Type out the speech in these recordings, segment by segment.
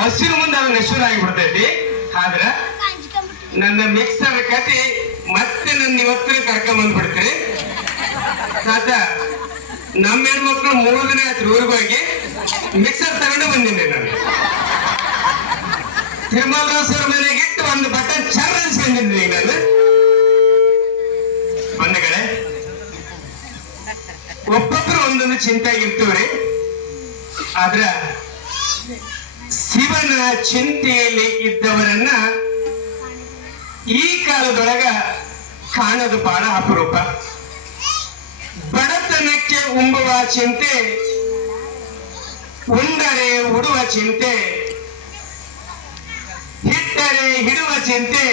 ಹಸಿರು ಮುಂದೆ ಅದು ನಶೂರ ಆಗಿಬಿಡ್ತೈತಿ. ಆದ್ರ ನನ್ನ ಮಿಕ್ಸರ್ ಕತಿ ಮತ್ತೆ ನನ್ನ ಇವತ್ತು ಕರ್ಕೊಂಡ್ ಬಂದ್ಬಿಡ್ತೀರಿ. ತಾತ ನಮ್ಮ ಹೆಣ್ಮಕ್ಳು 3 ದಿನ ಆಯ್ತು ಊರಿಗೆ ಹೋಗಿ ಮಿಕ್ಸರ್ ತಗೊಂಡು ಬಂದಿದ್ದೆ ನಾನು. ತಿರುಮಲದಾಸರ ಮನೆಗೆ ಇಟ್ಟು ಒಂದು ಬಟನ್ ಚರ್ ಅನ್ಸ್ಕೊಂಡಿದ್ದೀನಿ ನಾನು. ಬಂಧುಗಳೇ, ಒಬ್ಬೊಬ್ರು ಒಂದೊಂದು ಚಿಂತೆ ಆಗಿರ್ತೀವ್ರಿ. ಆದ್ರ ಶಿವನ ಚಿಂತೆಯಲ್ಲಿ ಇದ್ದವರನ್ನ ಈ ಕಾಲದೊಳಗ ಕಾಣೋದು ಬಹಳ ಅಪರೂಪ. ಬಡತನಕ್ಕೆ ಉಂಬುವ ಚಿಂತೆ, ಉಂಡರೆ ಉಡುವ ಚಿಂತೆ, ಹಿಟ್ಟರೆ ಹಿಡುವ ಚಿಂತೆ,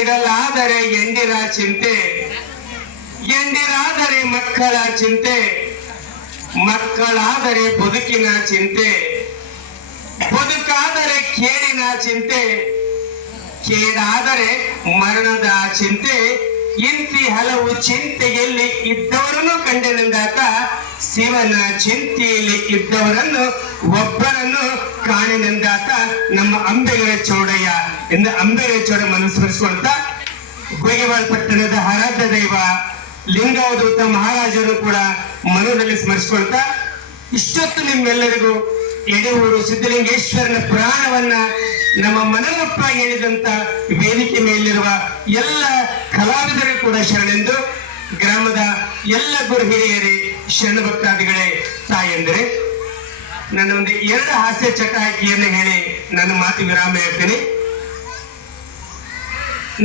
ಇಡಲಾದರೆ ಎಂಡಿರ ಚಿಂತೆ, ಎಂಡಿರಾದರೆ ಮಕ್ಕಳ ಚಿಂತೆ, ಮಕ್ಕಳಾದರೆ ಬದುಕಿನ ಚಿಂತೆ, ಬದುಕಾದರೆ ಕೇಡಿನ ಚಿಂತೆ, ಕೇಡಾದರೆ ಮರಣದ ಚಿಂತೆ. ಇಂತಿ ಹಲವು ಚಿಂತೆಯಲ್ಲಿ ಇದ್ದವರನ್ನು ಕಂಡೆನೆಂದಾಕ ಶಿವನ ಚಿಂತೆಯಲ್ಲಿ ಇದ್ದವರನ್ನು ಒಬ್ಬರನ್ನು ಕಾಣೆನೆಂದಾತ ನಮ್ಮ ಅಂಬೆಗರ ಚೌಡಯ್ಯ ಎಂದು ಅಂಬೆಗರ ಚೌಡ ಮನಸ್ಮರಿಸಿಕೊಳ್ತಾ ಗೋಗಿವಾಳ ಪಟ್ಟಣದ ಆರಾಧ್ಯ ದೈವ ಲಿಂಗಾವಧೂತ ಮಹಾರಾಜರು ಕೂಡ ಮನದಲ್ಲಿ ಸ್ಮರಿಸಿಕೊಳ್ತಾ ಇಷ್ಟೊತ್ತು ನಿಮ್ಮೆಲ್ಲರಿಗೂ ಯಡೂರು ಸಿದ್ಧಲಿಂಗೇಶ್ವರನ ಪುರಾಣವನ್ನ ನಮ್ಮ ಮನಮುಟ್ಟಾಗಿ ಹೇಳಿದಂತ ವೇದಿಕೆ ಮೇಲಿರುವ ಎಲ್ಲ ಕಲಾವಿದರು ಕೂಡ ಶರಣೆಂದು, ಗ್ರಾಮದ ಎಲ್ಲ ಗುರು ಹಿರಿಯರೇ, ಶರಣ ಭಕ್ತಾದಿಗಳೇ, ತಾಯಂದ್ರೆ ನಾನು ಒಂದು 2 ಹಾಸ್ಯ ಚಟಾಕಿಯನ್ನು ಹೇಳಿ ನನ್ನ ಮಾತು ವಿರಾಮ ಹೇಳ್ತೀನಿ.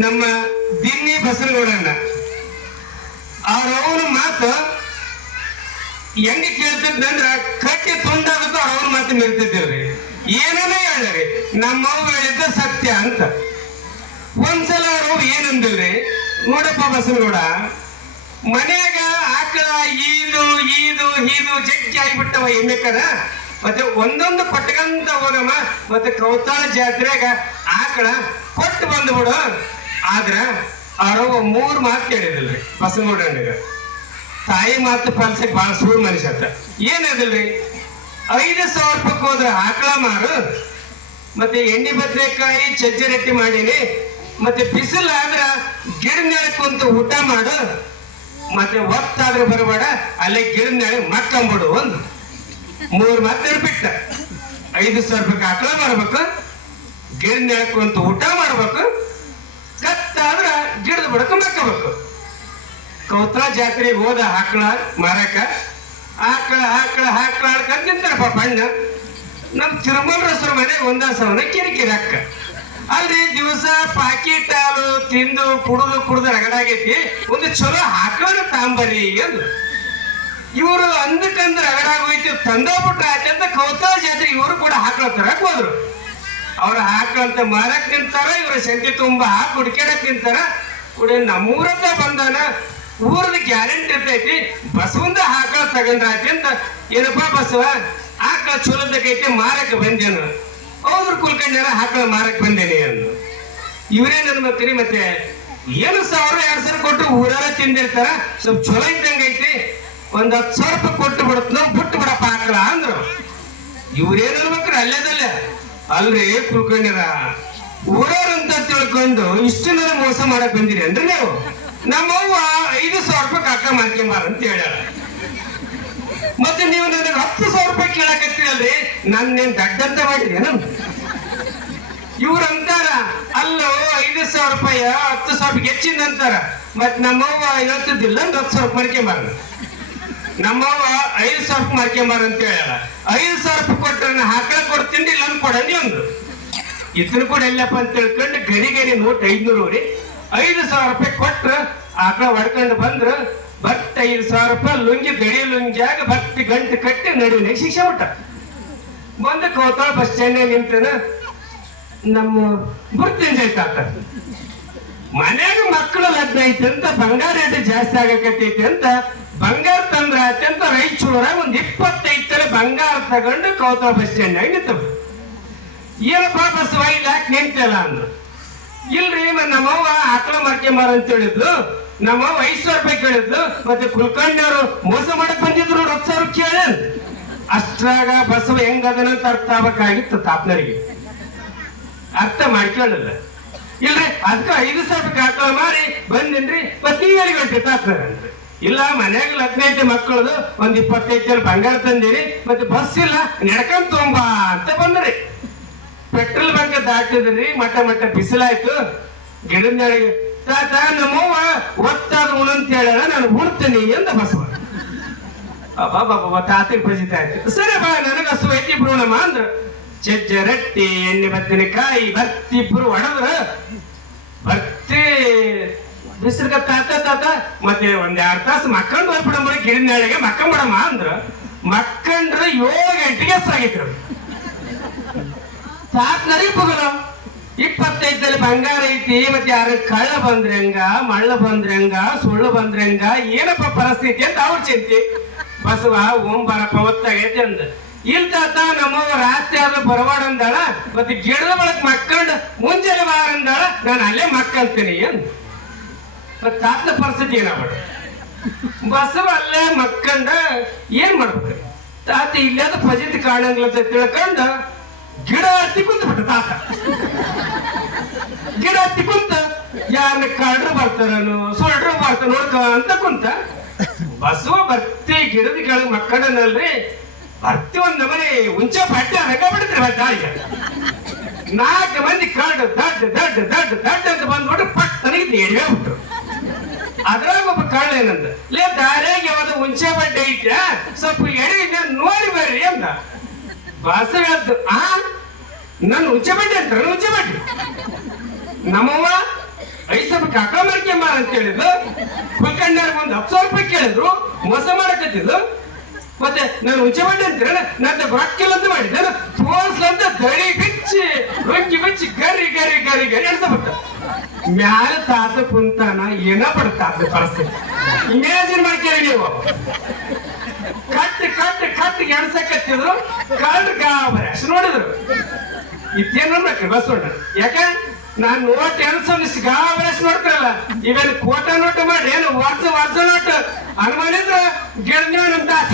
ನಮ್ಮ ದಿನ್ನಿ ಬಸನಗೌಡಣ್ಣ ಅವ್ರವನ ಮಾತು ಹೆಂಗೆ ಕೇಳ್ತಿದ್ದಂದ್ರ ಕಟ್ಟಿ ತುಂಡಾಗತ್ತೋ ಅವ್ರ ಮಾತು ಮೀರ್ತಿದ್ದೀವ್ರಿ. ಏನೇನೇ ಹೇಳ್ರಿ, ನಮ್ಮವ್ವ ಹೇಳಿದ್ದ ಸತ್ಯ ಅಂತ. ಒಂದ್ಸಲ ಅವ್ರು ಏನಂದಿಲ್ರಿ, ನೋಡಪ್ಪ ಬಸನಗೌಡ, ಮನ್ಯಾಗ ಆಕಳ ಈದು ಈದು ಈದು ಜಗ್ಗಿ ಆಗಿಬಿಟ್ಟವ ಎಮ್ಮೆಕರ, ಮತ್ತೆ ಒಂದೊಂದು ಪಟ್ಕಂತ ಹೋಗಮ್ಮ, ಮತ್ತೆ ಕೌತಾಳ ಜಾತ್ರೆಗ ಆಕಳ ಕೊಟ್ಟು ಬಂದ್ಬಿಡು. ಆದ್ರ ಅವ್ರವ್ವ 3 ಮಾತು ಕೇಳಿದಿಲ್ರಿ ಬಸನಗೌಡನಿಗ. ತಾಯಿ ಮಾತು ಪಾಲಿಸಕ್ ಬಹಳ ಸುಳ್ಳು ಮನುಷ್ಯ ಅಂತ. ಏನದಿಲ್ರಿ, 5,000 ರೂಪಾಯಿ ಹೋದ್ರ ಆಕಳ ಮಾರು, ಮತ್ತೆ ಎಣ್ಣೆ ಬದ್ನೆಕಾಯಿ ಚಜ್ಜಿ ರೊಟ್ಟಿ ಮಾಡೀನಿ, ಮತ್ತೆ ಬಿಸಿಲು ಆದ್ರ ಗಿಡ ನೆಳಕ್ಕಂತ ಊಟ ಮಾಡು, ಮತ್ತೆ ಒತ್ತಾದ್ರೆ ಬರಬೇಡ, ಅಲ್ಲೇ ಗಿಡ ನೆಳೆ ಮಕ್ಕಂಬಿಡು. ಒಂದು 3 ಮಾತು ಬಿಟ್ಟ. 5,000 ರೂಪಾಯಿ ಆಕಳ ಮಾರ್ಬೇಕು, ಗಿಡ ನೆಳಕ್ಕಂತ ಊಟ ಮಾಡ್ಬೇಕು, ಕತ್ತಾದ್ರ ಗಿಡದ ಬಡಕ ಮಕ್ಕಬೇಕು. ಕೌತಳ ಜಾತ್ರೆಗೆ ಹೋದ ಆಕಳ ಮಾರಕ, ಆಕಳ ಆಕಳ ಆಕಳ ಆಡ್ಕೊಂಡ್ ನಿಂತಾರ ಪಾಪ ಅಣ್ಣ. ನಮ್ ತಿರುಮಲರಸರ ಮನೆ 1,000 ಕಿರಿಕಿರಿ ಅಕ್ಕ. ಅಲ್ಲಿ ದಿವಸ ಪಾಕಿಟ್ ಹಾಲು ತಿಂದು ಕುಡಿದು ರಗಡಾಗೈತಿ, ಒಂದು ಚಲೋ ಆಕಳ ತಾಂಬರಿ ಎಂದು ಇವರು ಅಂದಕ್ಕಂದ್ರೆ ರಗಡಾಗೋಯ್ತಿ, ತಂದೋಗ್ಬಿಟ್ರ ಆಯ್ತಂತ ಕೌತಳ ಜಾತ್ರೆ ಇವರು ಕೂಡ ಆಕಳ ತರಕ್ ಹೋದ್ರು. ಅವ್ರ ಆಕಳಂತ ಮಾರಕ್ ನಿಂತಾರ, ಇವ್ರ ಸಂತಿ ತುಂಬಾ ಹುಡ್ಕ್ಯಾಡಕ್ ನಿಂತಾರ. ಕುಡಿ ನಮ್ಮೂರತ್ತ ಬಂದಾನ, ಊರದ ಗ್ಯಾರಂಟಿ ಇರ್ತೈತಿ, ಬಸವಂದ ಆಕಳ ತಗೊಂಡ್ರಾಯ್ತಿ ಅಂತ. ಏನಪ್ಪಾ ಬಸವ, ಆಕಳ ಚಲೋದಕ್ಕೈತಿ ಮಾರಕ್ ಬಂದೇನು? ಹೌದ್ರ ಕುಲ್ಕಂಡ್ಯಾರ, ಆಕಳ ಮಾರಕ್ ಬಂದೇನಿ ಅಂದು. ಇವರೇ ನನ್ ಮಕ್ಕಳಿ ಮತ್ತೆ ಏನು 1,000-2,000 ಕೊಟ್ಟು ಊರೆಲ್ಲ ತಿಂದಿರ್ತಾರ, ಸ್ವಲ್ಪ ಚಲೋ ಇದ್ದಂಗೈತಿ, 10,000 ರೂಪಾಯಿ ಕೊಟ್ಟು ಬಿಡತ್ ಬಿಟ್ಟು ಬಿಡಪ್ಪ ಆಕಳ ಅಂದ್ರು. ಇವ್ರೇನ್ ಅನ್ಬೇಕ್ರಿ ಅಲ್ಲೇದಲ್ಲೇ ಅಲ್ರಿ ಕುಲ್ಕಂಡ್ಯಾರ, ಊರವ್ರಂತ ತಿಳ್ಕೊಂಡು ಇಷ್ಟು ನನ್ನ ಮೋಸ ಮಾಡಕ್ ಬಂದಿರಿ ಅಂದ್ರೆ ನೀವು. ನಮ್ಮವ್ವ 5,000 ರೂಪಾಯಿ ಆಕಳ ಮಾರ್ಕೊಂಬಾರ ಅಂತ ಹೇಳ್ಯಾರ. ಮತ್ತೆ ನೀವು ನನಗೆ 10,000 ರೂಪಾಯಿ ಕೇಳಕತ್ತೀರಲ್ರಿ, ನನ್ನೇನ್ ದಡ್ಡಂತ ಮಾಡಿರಿ ನಮ್. ಇವ್ರಂತಾರ ಅಲ್ಲೋ 5,000 ರೂಪಾಯಿ 10,000 ರೂಪಾಯಿ ಹೆಚ್ಚಿಂದ ಅಂತಾರ. ಮತ್ ನಮ್ಮವ್ವ ಹೇಳ್ತಿದ್ದಿಲ್ಲ 10,000 ರೂಪಾಯಿ ಮಾರ್ಕೊಂಬಾರ, ನಮ್ಮವ್ವ 5,000 ರೂಪಾಯಿ ಮಾರ್ಕೊಂಬಾರ ಅಂತ ಹೇಳ್ಯಾರ. 5,000 ರೂಪಾಯಿ ಕೊಟ್ರೆ ಆಕಳ ಕೊಡ್ತೀನಿ, ಇಲ್ಲ ಕೊಡನಿ ಒಂದು. ಇದನ್ನು ಕೂಡ ಎಲ್ಲಪ್ಪ ಅಂತ ತಿಳ್ಕೊಂಡು ಗರಿ ನೋಟ್ 500 ರೀ. 5,000 ರೂಪಾಯಿ ಕೊಟ್ರ ಆಕಳ ಹೊಡ್ಕೊಂಡು ಬಂದ್ರ, ಬಟ್ 5,000 ರೂಪಾಯಿ ಲುಂಗಿ ಗಡಿ ಲುಂಗಿಯಾಗ ಭಕ್ತಿ ಗಂಟು ಕಟ್ಟಿ ನಡುವಿನ ಶಿಕ್ಷೆ ಬಿಟ್ಟ. ಬಂದ ಕೌತಾಳ ಬಸ್ ಸ್ಟ್ಯಾಂಡ್ ನಿಂತನ ನಮ್ಮ ಗುರ್ತಿಂಜ ತಾತ ಮನ್ಯಾಗ ಮಕ್ಕಳು ಲಗ್ನ ಐತಿ ಅಂತ, ಬಂಗಾರ ರೇಟ್ ಜಾಸ್ತಿ ಆಗಕತ್ತೈತಿ ಅಂತ ಬಂಗಾರ ತಂದ್ರ ಅಂತ ರಾಯಚೂರಾಗ 25 ತೊಲೆ ಬಂಗಾರ ತಗೊಂಡು ಕೌತಾಳ ಬಸ್ ಸ್ಟ್ಯಾಂಡ್ ಆಗಿ ನಿಂತ. ಏನಪ್ಪ ಬಸವ ಇಲ್ಲಿ ಯಾಕೆ ನಿಂತಲ್ಲ ಅಂದ್ರು. ಇಲ್ರಿ ನಮ್ಮವ್ವ ಆಕಳ ಮಾರ್ಕೊಂಬಾರ ಅಂತ ಹೇಳಿದ್ಲು, ನಮ್ಮವ್ವ 5,000 ರೂಪಾಯಿ ಕೇಳಿದ್ಲು, ಮತ್ತೆ ಕುಲ್ಕರ್ಣಿಯವರು ಮೋಸ ಮಾಡಕ್ ಬಂದಿದ್ರು 10,000 ಕೇಳ. ಅಷ್ಟ್ರಾಗ ಬಸವ ಹೆಂಗದನಂತ ಅರ್ಥ ಆಗ್ಬೇಕಾಗಿತ್ತು ತಾತ್ನರಿಗೆ. ಅರ್ಥ ಮಾಡ್ಕೊಳ್ಳಲ್ಲ. ಇಲ್ರಿ ಅದಕ್ಕ 5,000 ಕಾಕಳ ಮಾರಿ ಬಂದಿನ್ರಿ ಮತ್ ನೀವೇರಿಗೆ ಹೊಂಟ್ರಿ ತಾತ್ನರ ಅಂತ. ಇಲ್ಲ ಮನ್ಯಾಗ 15 ಮಕ್ಕಳದು ಒಂದ್ 25 ಬಂಗಾರ ತಂದಿರಿ ಮತ್ತೆ ಬಸ್ ಇಲ್ಲ ನಡ್ಕೊಂಡ್ ತೊಂಬ ಅಂತ ಬಂದ್ರಿ. ಪೆಟ್ರೋಲ್ ಬಂಕ್ ದಾಟಿದ್ರಿ, ಮಟ್ಟ ಬಿಸಿಲಾಯ್ತು. ಗಿಡದ ನೆಳಗೆ ತಾತ ನಮ್ಮವ್ವ ಒತ್ತಾದ ಉಣಂತ ಹೇಳ ನಾನು ಉಣ್ತೀನಿ ಎಂದ ಬಸವ. ಅಬ್ಬಾ ತಾತಿಗೆ ಬಜಿತ ಆಯ್ತು. ಸರಿ ಬಾ ನನಗ ಹಸು ಐತಿ ಬಿಡೋಣಮ್ಮ ಅಂದ್ರ. ಚಜ್ಜ ರೊಟ್ಟಿ ಎಣ್ಣೆ ಬತ್ತಿನಕಾಯಿ ಬರ್ತಿ ಇಬ್ರು ಹೊಡೆದ್ರ ಬರ್ತಿ ಬಿಸಿಲ್ಗ ತಾತ ಮತ್ತೆ ಒಂದ್ 2 ತಾಸು ಮಕ್ಕಂಡ್ ಹೋಗ್ಬಿಡಮ್ಮ ಗಿಡದ ನೆಳಗೆ ಮಕ್ಕಂಬಿಡಮ್ಮ ಅಂದ್ರ. ಮಕ್ಕಂಡ್ರೆ 7 ಗಂಟೆಗೆ ಸಾಗಿದ್ರು. ತಾತ್ನರಿ ಪುಗಲ 25 ಬಂಗಾರ ಐತಿ, ಮತ್ತೆ ಯಾರ ಕಳ್ಳ ಬಂದ್ರಂಗ ಮಳ್ಳ ಬಂದ್ರಂಗ ಸುಳ್ಳು ಬಂದ್ರಂಗ ಏನಪ್ಪ ಪರಿಸ್ಥಿತಿ ಅಂತ ಅವ್ರ ಚಿಂತೆ. ಬಸವ ಓಂ ಬರಪ್ಪ ಹೊತ್ತಾಗೈತಿ ಅಂದ. ಇಲ್ ತಾತ ನಮ್ಮವ್ವ ರಾತ್ರಿ ಆದ್ರೂ ಬರವಾಡ ಅಂದಾಳ, ಮತ್ತೆ ಗಿಡದ ಬಳಕ್ ಮಕ್ಕಂಡ್ ಮುಂಜಾನೆ ಬಾರ ಅಂದಾಳ, ನಾನು ಅಲ್ಲೇ ಮಕ್ಕಂತೀನಿ ಅಂದ. ಮತ್ ತಾತನ ಪರಿಸ್ಥಿತಿ ಏನಾಗ್ಬೇಡ. ಬಸವ ಅಲ್ಲೇ ಮಕ್ಕಂಡ ಏನ್ ಮಾಡ್ಬೇಕು ತಾತ ಇಲ್ಲದ ಫಜಿತ್ ಕಾಣಂಗಿಲ್ಲ ಅಂತ ತಿಳ್ಕೊಂಡ ಗಿಡ ಹತ್ತಿ ಕುಂತ ಬಿಟ್ಟ ತಾತ. ಗಿಡ ಹತ್ತಿ ಕುಂತ ಯಾರನ್ನ ಕಳ್ರು ಬರ್ತಾರನು ಸೊಳ್ರು ಬರ್ತಾರ ನೋಡ್ಕ ಅಂತ ಕುಂತ. ಬಸವ ಬರ್ತಿ ಗಿಡದ ಕೆಳಗೆ ಮಕ್ಕಳನ್ನಲ್ರಿ ಬರ್ತಿ ಒಂದ್ ನಮನೆ ಉಂಚ ಬಟ್ಟೆ ಹಂಗ ಬಿಡ್ತೀರಿ ದಾಳಿಗೆ. 4 ಮಂದಿ ಕಳ್ಳು ದಡ್ಡ ಅಂತ ಬಂದ್ಬಿಟ್ರು ಪಟ್ ತನಗೆ ಎಡವೇ ಬಿಟ್ರು. ಅದ್ರಾಗ ಒಬ್ಬ ಕಳ್ಳ ಏನಂದ, ಲೇ ದಾರ್ಯಾಗ ಯಾವ್ದು ಉಂಚೆ ಬಟ್ಟೆ ಐತ ಸ್ವಲ್ಪ ಎಡವಿ ನೋಡಿ ಬರ್ರಿ ಅಂದ. ಬಸವ ಹೇಳ್ತು, ನಾನು ಉಂಚೆ ಬಟ್ಟೆ ಅಂತಾರ ಉಂಚೆ ಬಟ್ಟೆ ನಮ್ಮವ್ವ 5,000 ಕಾಕಳ ಮಾರ್ಕೆಂಬ ಅಂತ ಹೇಳಿದ್ರು. ಕುಲ್ಕಂಡ್ಯಾರ ಒಂದ್ 10,000 ರೂಪಾಯಿ ಕೇಳಿದ್ರು, ಮೋಸ ಮಾಡಕತ್ತಿದ್ರು. ಮತ್ತೆ ನಾನು ಉಂಚೆ ಬಟ್ಟೆ ಅಂತೀರ ನನ್ನ ರೊಕ್ಕಿಲ್ಲ ಅಂತ ಮಾಡಿದ್ದೆ ತೋರ್ಸ್ಲಂತ ದಡಿ ಬಿಚ್ಚಿ ರೊಕ್ಕಿ ಬಿಚ್ಚಿ ಗರಿ ಎಡ್ಸಬಿಟ್ಟ. ಮ್ಯಾಲ ತಾತ ಕುಂತಾನ ಏನ ಪಡ್ತಾತ ಪರಿಸ್ಥಿತಿ. ಇಮ್ಯಾಜಿನ್ ಮಾಡ್ಕೇಳಿ ನೀವು. ಕಟ್ ಎಣ್ಸಕತ್ತಿದ್ರು ಕಳ್ಳ ಗಾಬರಿ ಅಷ್ಟು ನೋಡಿದ್ರು. ಇತ್ತೇನ್ ನೋಡ್ಬೇಕ್ರಿ ಬಸ್ ನೋಡ್ರಿ. ಯಾಕ ನಾನ್ ನೋಟ್ ಎಣ್ಸೋದಿಷ್ಟು ಗಾಬರಿ ಅಷ್ಟು ನೋಡ್ತಿರಲ್ಲ. ಇವೇನು ಕೋಟ ನೋಟ್ ಮಾಡಿ ಏನು ವರ್ಷ ನೋಟ್ ಅನುಮಾನಿದ್ರ ಗಿಡ ನಮ್ ತಾತ